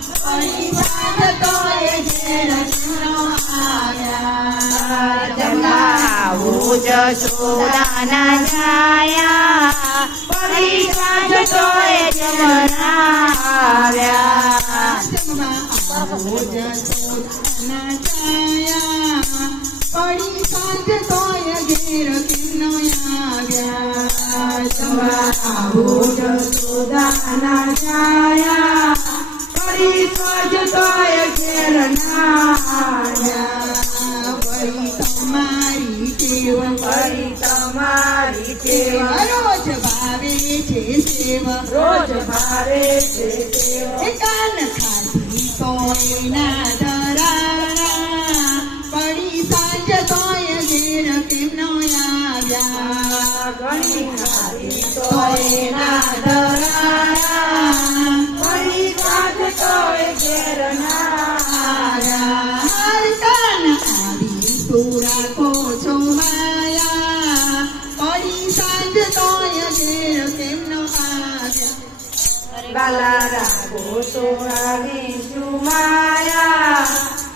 પડી સાંજ તોય ઘેર કેમનો આવ્યા જમાવું જશોદાના જાયા પડી સાંજ તોય જમના આવ્યા પડી સાંજ તોય ઘેર કેમનો આવ્યા જમાવું જશોદાના જાયા પડી સાંજ તોય ઘેર ના વળી ભાવે છે સેવ રોજ ભારે છે ના પડી સાંજ તોય ઘેર આવ્યા તોય ના ધરાણા તો આવી સુમાયા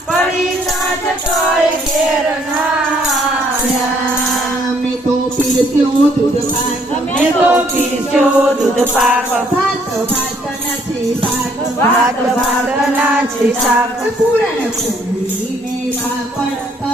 પડી સાંજ તોય ઘેર ના તો પીરસ્યો દૂધ પાક મેં તો પીરસ્યો દૂધ પાક ભાત ભાત નથી શાક ભાત ભાત ના છે શાક પૂરણ પૂરીને પાપડ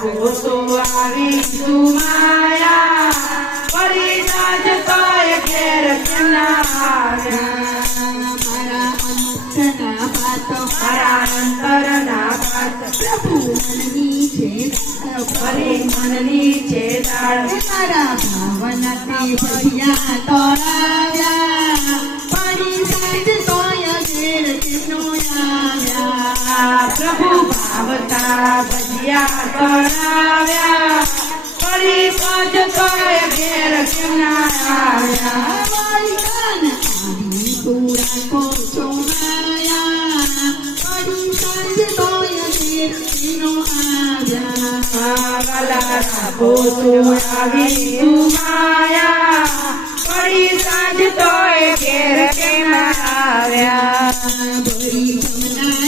ગોસુવારી સુમાયા પરી જાજ તોય ઘેર મારા અંતના પાત મારા અંતરના પાત પ્રભુ મનની कराया परी तो पर बेर किनाया पूरा को सुनाया परी संज तोय देर किनो आजा बला परी संज तोय बेर किनाया बरी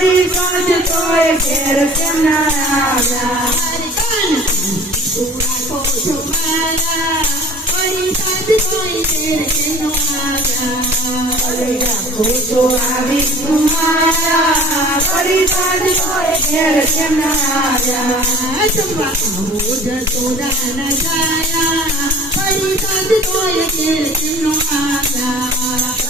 Harikant toy ker kanaya Harikant Ura ko chumaya Harikant toy ker kanaya Harikant ko chumaya Kumaya Harikant toy ker kanaya Tumba kamuja soda na jaya Harikant toy ker kanaya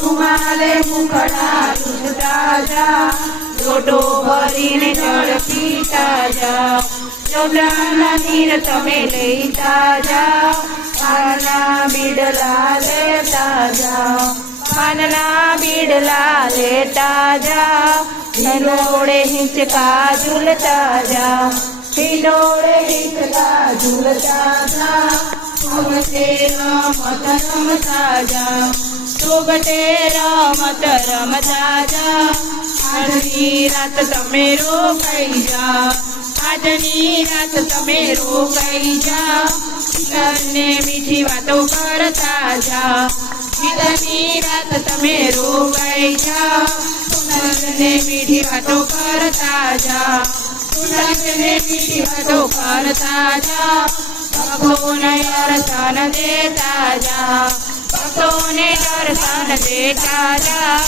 આવી તું રાખો છો માયા પડી સાંજ તોય ઘેર કેમનો આવ્યા કાન રાખો તો આવી સુમાયા ફરી સાંજ તોય ઘેર કેમ ના આવ્યા જમી ઉગા મારા સુંદર ગોપાલ હાથમાં દીધો છે સખી રૂમાલ રૂમાલે મુખડા દૂધ જા લોટો ભરીને જળ પીતા જાઓ લોટાના નીર તમે લેતા જાઓ પાનના બીડલા લેતા જાઓ પાનના બીડલા લેતા જાઓ હિંડોળે હિંચકા ઝૂલતા જાઓ હિંડોળે હિંચકા ઝૂલતા જાઓ સુગટે રમત રમતા જાઓ સુગટે રમત રમતા જાઓ આજની રાત તમે રોકાઈ જાઓ આજની રાત તમે રોકાઈ જાઓ પિતરને મીઠી વાતો કરતા જાઓ પિતરની રાત તમે રોકાઈ જાઓ પુનરને મીઠી વાતો કરતા જાઓ પુનરને મીઠી વાતો કરતા જાઓ ભક્તોને દર્શન દેતા જાઓ સૌને દર્શન દેતા જા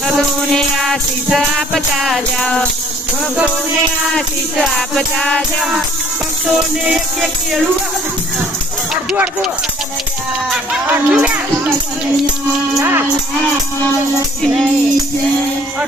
ભગવને આશીષ આપતા જા. ભગવને આશીષ આપતા જા. ભક્તોને એક કેળું અડધું અડધું. અડધું